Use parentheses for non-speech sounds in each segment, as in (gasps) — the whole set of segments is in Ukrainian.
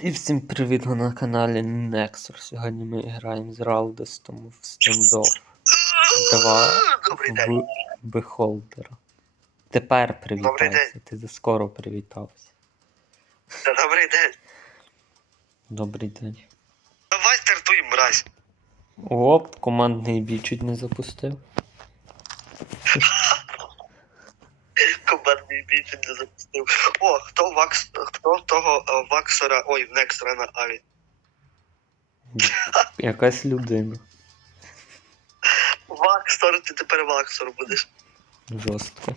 І всім привіт ви на каналі Nexor. Сьогодні ми граємо з Ралдестом в стендофф 2 Добрий день. в Бехолдера. Тепер привітайся, ти заскоро привітався. Та добрий день. Добрий день. Давай стартуй, мразь. Оп, командний бій чуть не запустив. (laughs) Бій не запустив. О, хто вакс, хто того е, ваксера, ой, в Нексера на Аві. Якась людина. Ваксор, ти тепер ваксор будеш. Жорстко.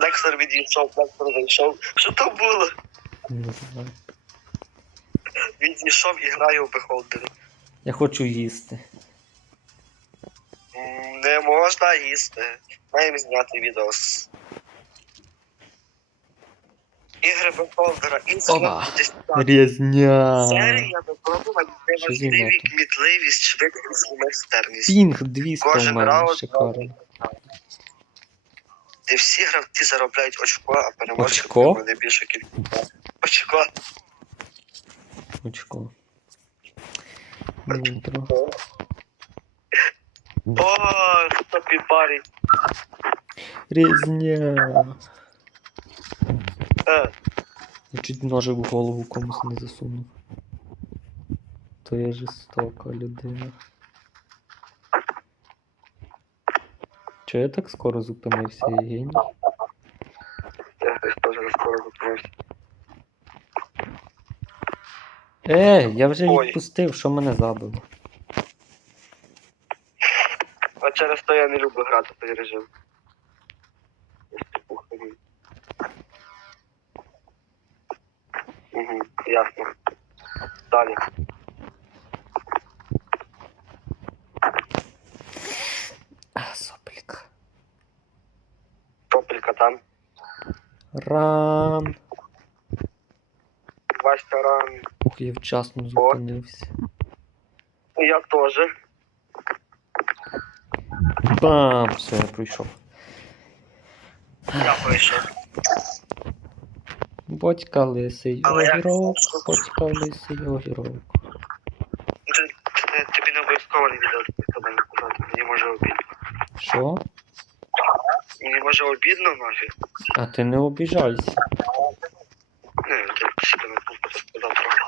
Нексер відійшов, Нексер зайшов. Що то було? Не знаю. Відійшов і грає у Бехолдері. Я хочу їсти. Не можна їсти. Маємо зняти відео з ігри. Інструмент 10. Різня. Серія випробувань де Що важливі знімати? кмітливість, швидкість і майстерність. Пінг 200 у Кожен мене раунд шикарно. де всі гравці заробляють очко, а переможці Очко? отримують найбільшу кількість. Очко. Очко. Нітро. О, хто піпарить. Різня. Е, Я чуть ножик в голову комусь не засунув. То я жорстока людина. Чи я так скоро зупинився, я геній? я теж скоро зупинився. Е, я вже Ой. відпустив, що мене забило. А через то я не люблю грати в цей режим. Угу, ясно. Далі. А, соплік. Топелька там. Ран. Вася ран. Ух, я вчасно зупинився. Я теж. Бам! Все, я пройшов. Я прийшов. Батька лисий Але як- огірок, батька лисий огірок. Ти- ти- Тобі не обов'язково не відео тебе наказати. Мені може обідно. Що? Мені може обідно нафіг. А ти не обіжайся. Не, ти себе не сказав трохи.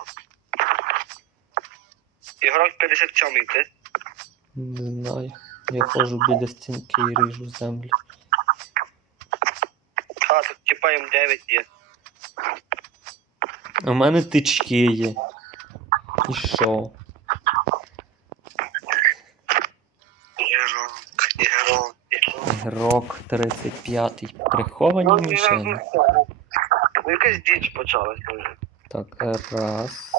Ігрок 57 ти? Не знаю. Я ходжу біля стінки і ріжу землю. А, тут типа М9 є. А в мене тички є. І що? Ігрок, ігрок, ігрок. Грок 35 Приховані мішені. Ну якась діч почалася вже. Так, раз.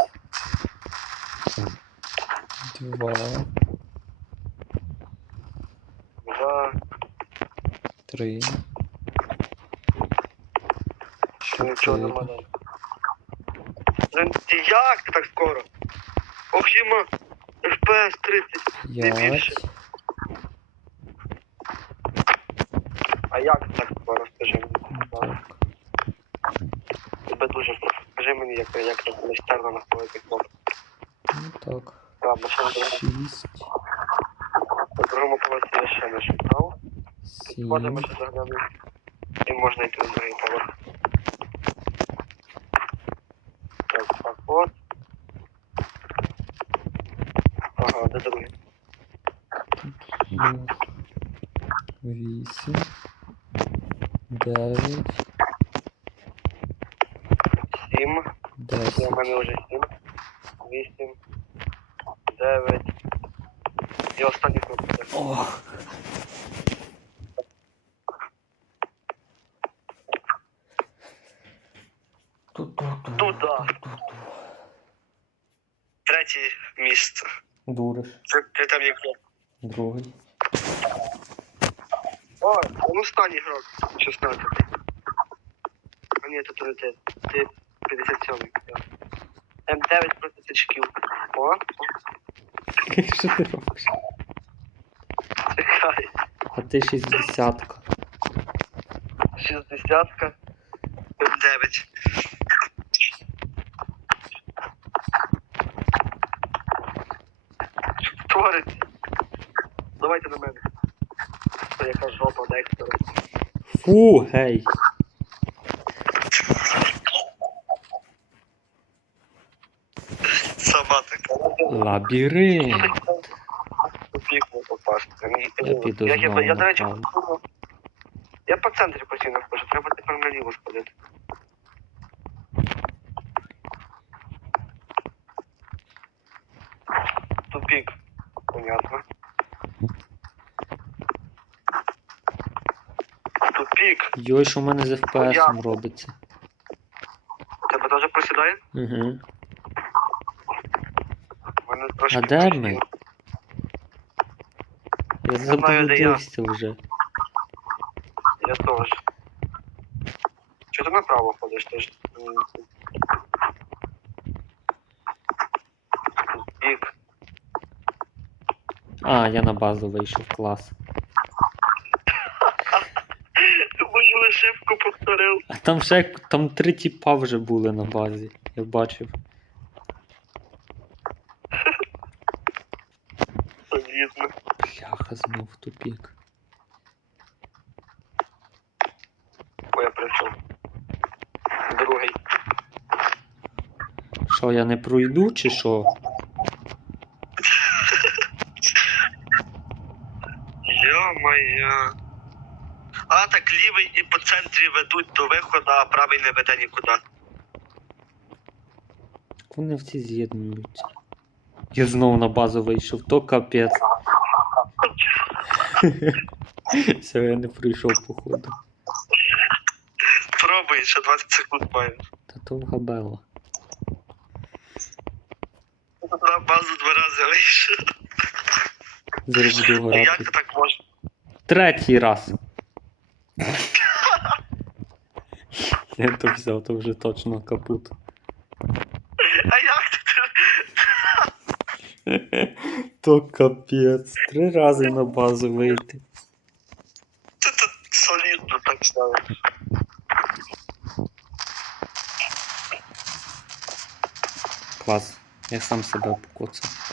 Два, Три. ще нічого Чотири. немає. Блин, ти як ти так скоро? Ох, їма, FPS 30. більше. П'ять. А як ти так скоро, скажи мені? Так. Тебе дуже прошу. Скажи мені, як, як це майстерно знаходити кнопку. Ну так. Ладно, ще не Шість. На другому поверсі я ще не шукав. Підходимо, Сім. ще заглянемо. І можна йти на другий поверх. Так, так, от. Ага, де другий? Ну, Вісім. Дев'ять. Сім. Є в Десять. мене вже сім. Вісім. Дев'ять. І останній кнопка. О! Місце. Дуриш. Це, це там як. Другий. О, он останній грок. 16. А ні, це не ти. Ти 57. М9 проти тичків. О, Що ти робиш? чекай. А ти шістдесятка. 60. М9. Фу, гей. Лабіринт. Я піду я, я, я, до речі, я по центрі постійно хожу, треба тепер наліво сходити. Тупік. Понятно. Тупік. Йой, що в мене з FPS робиться. Тебе теж просідає? Угу. Мене трошки А де ми? Я заблудився вже. Я теж. Чого ти направо ходиш? Ти ж... м, Тупік. А, я на базу вийшов, клас. Там ще там три тіпа вже були на базі. Я бачив. Обідно. Бляха, знов тупік. О, я прийшов. Другий. Що, я не пройду чи що? (laughs) Йо-моє. А, так лівий і по центрі ведуть до виходу, а правий не веде нікуди. Вони всі з'єднуються. Я знову на базу вийшов, то капець. (laughs) Все, я не прийшов, походу. Пробуй, ще 20 секунд маю. Та то вгабело. На базу два рази вийшов. Зараз буду Як грати. так можна? Третій раз. (laughs) Я то взяв, то вже точно капут. А як ти? (laughs) То капець. Три рази на базу вийти. Ти тут солідно так ставиш. Клас. Я сам себе покоцав.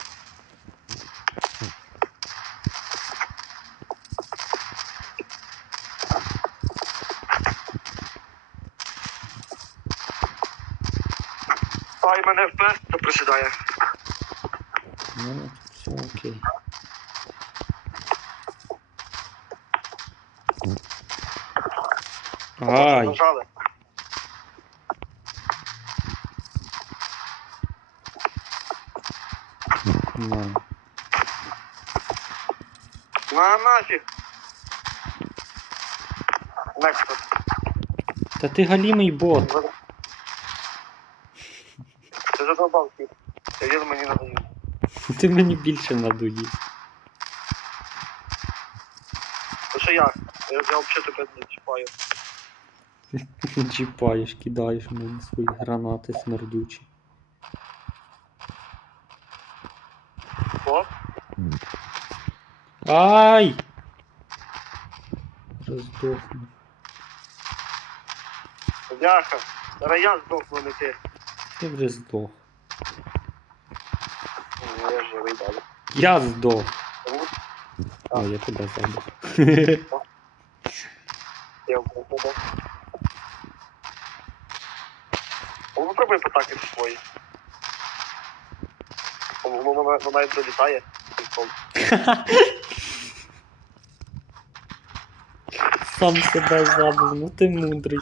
Ай, мене впер, то присідає. У мене тут все окей. Ай! Нажали. На. На нафіг. Некстер. Та ти галімий бот. Тип. Я їду мені надоїв. Ти мені більше надоїв. То що я? Я, я взагалі тебе не чіпаю. Чіпаєш, кидаєш мені свої гранати смердючі. О, Ай! Роздохну. бляха. Зараз я здохну, не ти. Ти вже здох. Я живий далі. Я здох. О, я тебе забув. я вбив тебе. Ну, попробуй потакати свої. Воно навіть долітає. Сам себе забув, ну ти мудрий.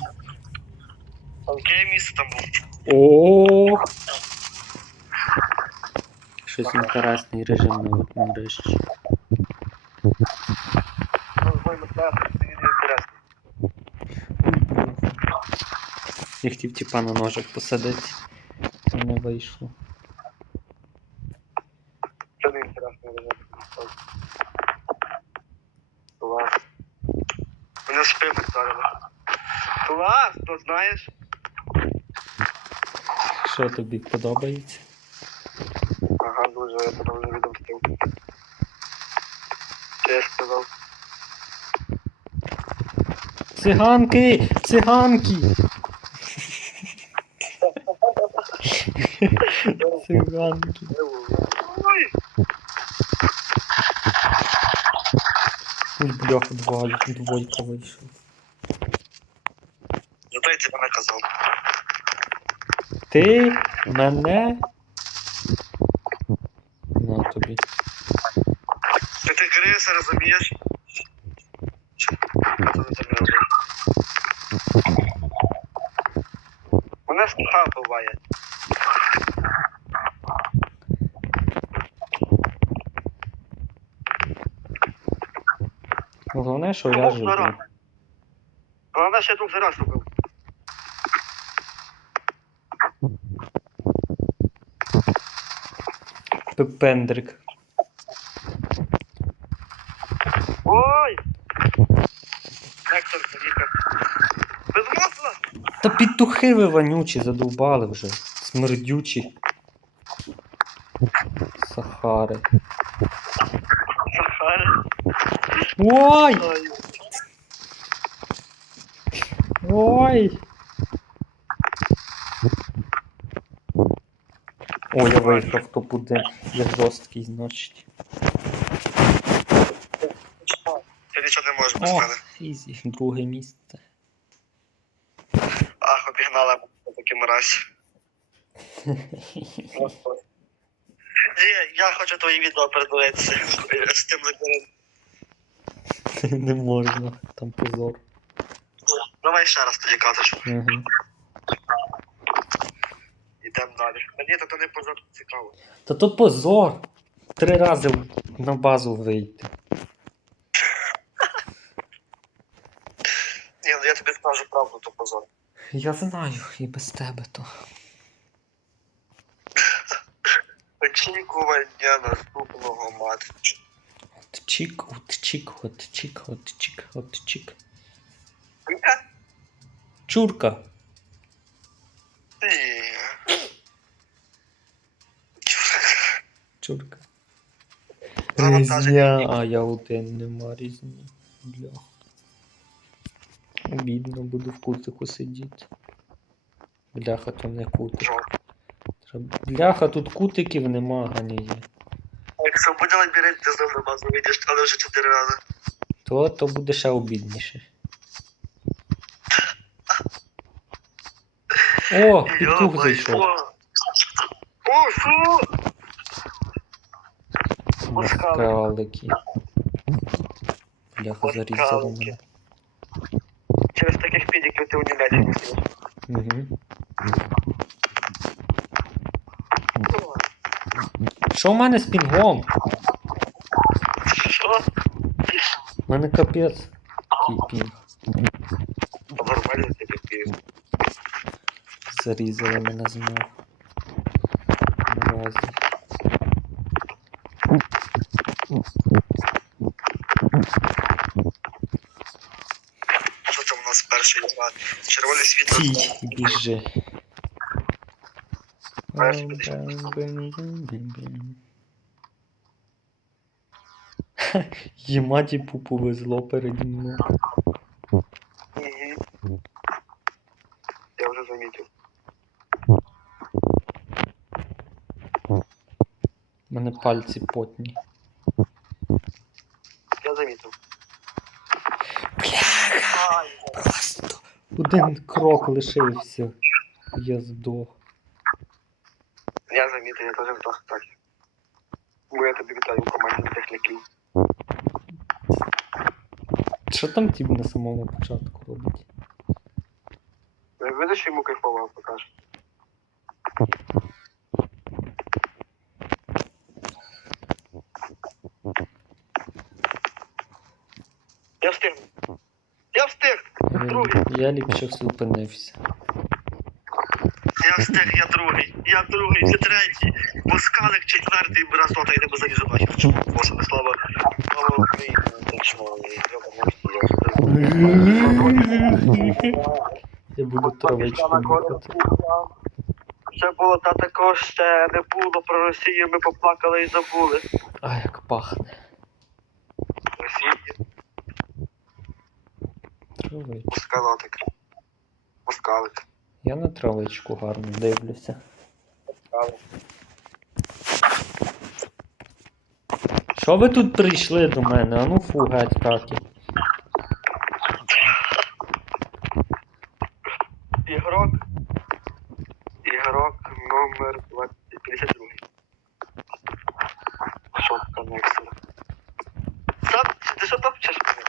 Яке місце там був? О. Щось інтересний режим на нарешті. Ну, не. Я хотів типа на ножик посадити. То не вийшло. Це не інтересно, я Клас. Мене спину вдарили. Клас, то знаєш? Що тобі подобається? вже подав відомстив. Це я сказал? Циганки! Циганки! Циганки. Ой, бляха, два, двойка вийшла. Зато я тебе наказав. Ти мене Криса, розумієш? Мене скіха буває. Головне, що я зараз? Головне, що я тут зараз робив. Пепендрик. Ой! Нектор, поїхав. Без масла! Та петухи ви вонючі, задовбали вже. Смердючі. Сахари. Сахара. Ой! Ой. Ой! Я виїхав то буде. Я жорсткий, значить. Ти нічого не можеш без О, ізі, друге місце. Ах, обігнала мене таки мразь. Ні, я хочу твої відео передивитися з тим лабіринтом. (laughs) Не можна, там позор. Давай ще раз тоді. Угу. Йдемо далі. Та ні, то не позор цікаво. Та то позор. Три рази на базу вийти. Ні, ну я тобі скажу правду, то позор. Я знаю, і без тебе то. Очікування наступного матчу. От чик, от чик, от чик, от чик, от. Яка? Чурка. Ні. Чурка. Завантаження. Різня, а я один нема різні. Бля. Обідно, буду в кутику сидіти. Бляха, то не кутик. Бляха, тут кутиків нема, а не є. Якщо буде лабіринт, ти знову на базу вийдеш, але вже чотири рази. То, то буде ще обідніше. О, петух зайшов. О, що? Москалики. Бляха, зарізали мене. Через таких підіків ти у Німеччині не. Угу. Що в мене з пінгом? Що? У мене капець. Який пінг. Нормально ти підпів. Зарізали мене знову. Наразі. Що там у нас перший гра? Червоне світло. Тій, біжи. Перший Бам, буде. бам, бам, бам, бам, бам. Ха, Єматі пу повезло переді мною. Угу. Я вже замітив. У мене пальці потні. Я замітив. Бляха! Просто один крок лишився. Я здох. Я замітив, я теж вдох так. Бо я тобі вітаю в команді техніків. Що там ті на самому початку робить? Видиш, йому кайфово покажеш. Я встиг. Я встиг! Другий. Я, я ліпше зупинився. Я встиг, я другий, я другий, ти третій. Москалик четвертий, Брасота, йдемо за ніж бачив. Боже, слава. Слава Україні. Чмо, Я буду травичку. Ще було та такого ще не було про Росію, ми поплакали і забули. А як пахне. Травичка. Москалотик. Москалик. Я на травичку гарно дивлюся. Що ви тут прийшли до мене? А ну фу, геть какі. ігрок. Ігрок. номер 20 52. Шопка Нексера. Сам, ти що топчеш мене?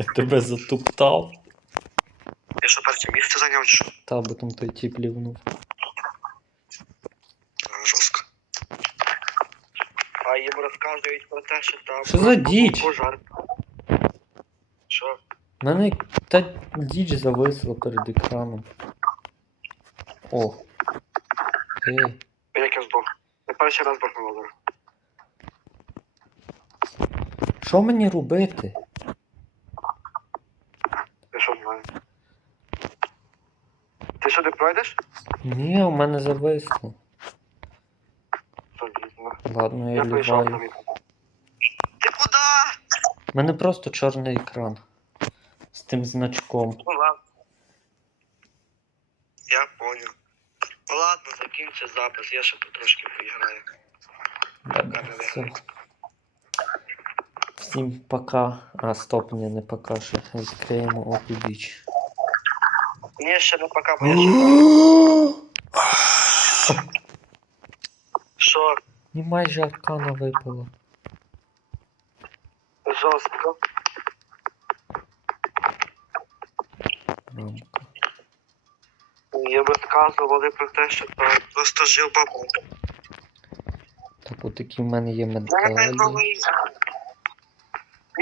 Я тебе затуптав. Я що перше місце зайняв, чи що? Та бо там той тіп лівнув. Жорстко. А їм розказують про те, що там Що за діч? пожар. Що? У мене та діч зависла перед екраном. О. Ей. Як я здох? Я перший раз здох на. Що мені робити? Ти що знаєш? Ти що не пройдеш? Ні, у мене зависло. Ладно, я ліваю. Ти куди? У мене просто чорний екран. З тим значком. Ну ладно. Я понял. Ну ладно, закінчи запис, я ще потрошки поіграю. Добре, все. Всім пока. А, стоп, ні, не пока ще. Відкриємо Опі Ні, ще (gasps) не пока, я. Що? І майже аркана випала. Жорстко. Рамка. Їм розказували про те, що там... Просто жив бабу. Так от такі в мене є Я не медалі.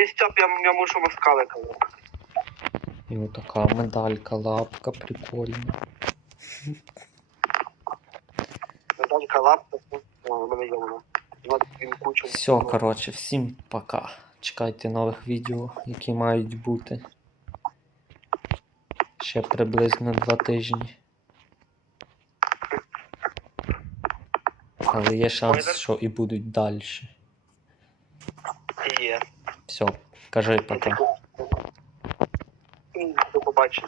Стьоп, я, я мушу москалика. І отака медалька, лапка прикольна. Медалька лапка, ну, о, в мене є вона. Все, коротше, всім пока. Чекайте нових відео, які мають бути. Ще приблизно два тижні. Але є шанс, що і будуть далі. Все, кажи пока. таку- М, До побачення.